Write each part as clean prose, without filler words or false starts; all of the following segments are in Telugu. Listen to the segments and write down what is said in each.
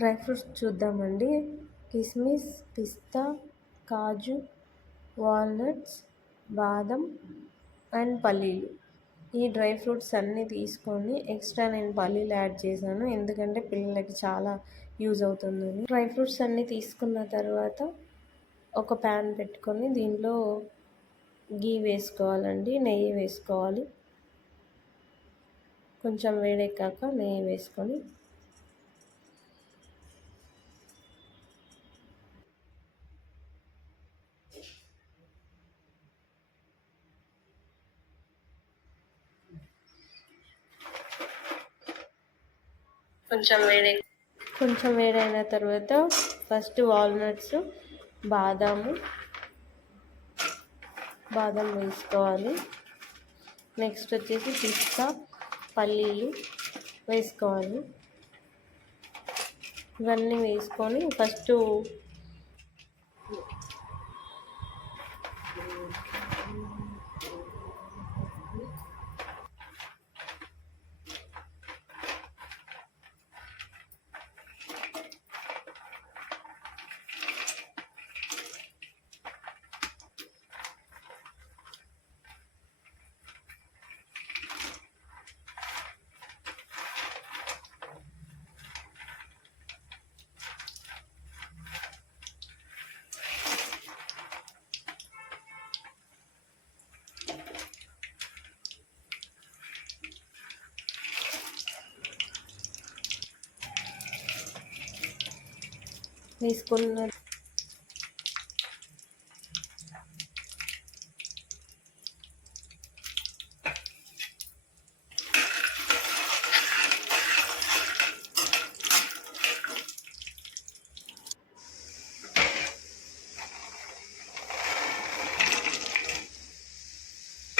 డ్రై ఫ్రూట్స్ చూద్దామండి. కిస్మిస్, పిస్తా, కాజు, వాల్నట్స్, బాదం అండ్ పల్లీలు. ఈ డ్రై ఫ్రూట్స్ అన్నీ తీసుకొని ఎక్స్ట్రా నేను పల్లీలు యాడ్ చేశాను, ఎందుకంటే పిల్లలకి చాలా యూజ్ అవుతుందని. డ్రై ఫ్రూట్స్ అన్నీ తీసుకున్న తర్వాత ఒక ప్యాన్ పెట్టుకొని దీనిలో గీ వేసుకోవాలండి, నెయ్యి వేసుకోవాలి. కొంచెం వేడెక్కాక నెయ్యి వేసుకొని కొంచెం వేడైన తర్వాత ఫస్ట్ వాల్నట్స్, బాదం వేసుకోవాలి. నెక్స్ట్ వచ్చేసి పిస్తా, పల్లీలు వేసుకోవాలి. ఇవన్నీ వేసుకొని ఫస్ట్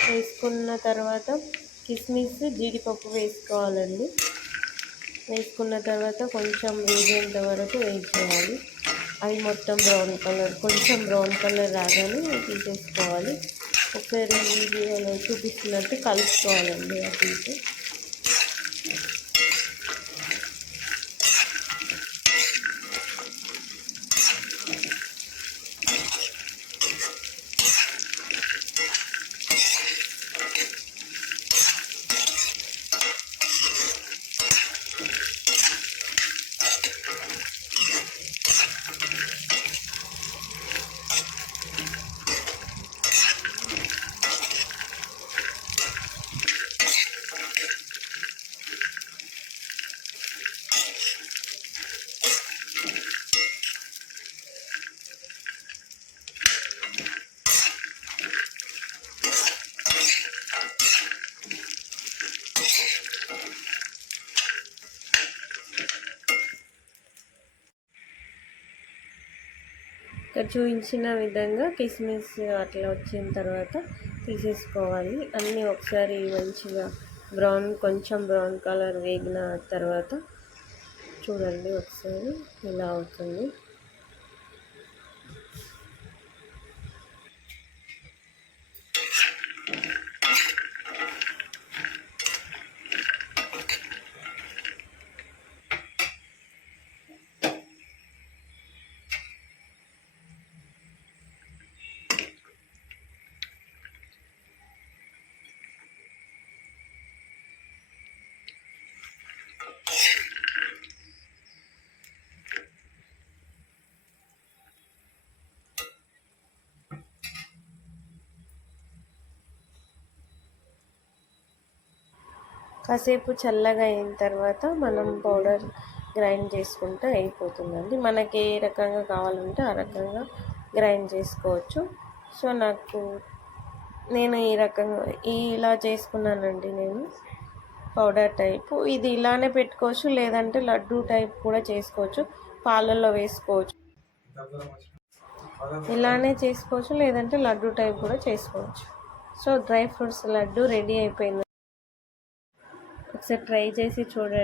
వేసుకున్న తర్వాత కిస్మిస్, జీడిపప్పు వేసుకోవాలండి. వేసుకున్న తర్వాత కొంచెం వేగేంత వరకు వేయించాలి. అవి మొత్తం కొంచెం బ్రౌన్ కలర్ రాగానే తీసేసుకోవాలి. ఒకసారి వీడియోలో చూపిస్తున్నట్టు కలుపుకోవాలండి అటు ఇటు. ఇక్కడ చూపించిన విధంగా కిస్మిస్ అట్లా వచ్చిన తర్వాత తీసేసుకోవాలి. అన్నీ ఒకసారి మంచిగా కొంచెం బ్రౌన్ కలర్ వేగిన తర్వాత చూడండి, ఒకసారి ఇలా అవుతుంది. కాసేపు చల్లగా అయిన తర్వాత మనం పౌడర్ గ్రైండ్ చేసుకుంటే అయిపోతుందండి. మనకి ఏ రకంగా కావాలంటే ఆ రకంగా గ్రైండ్ చేసుకోవచ్చు. సో నేను ఈ రకంగా ఇలా చేసుకున్నానండి. నేను పౌడర్ టైపు ఇది ఇలానే పెట్టుకోవచ్చు, లేదంటే లడ్డూ టైప్ కూడా చేసుకోవచ్చు. పాలల్లో వేసుకోవచ్చు, ఇలానే చేసుకోవచ్చు, లేదంటే లడ్డూ టైప్ కూడా చేసుకోవచ్చు. So dry fruits laddu ready అయిపోయింది. ఒకసారి ట్రై చేసి చూడండి.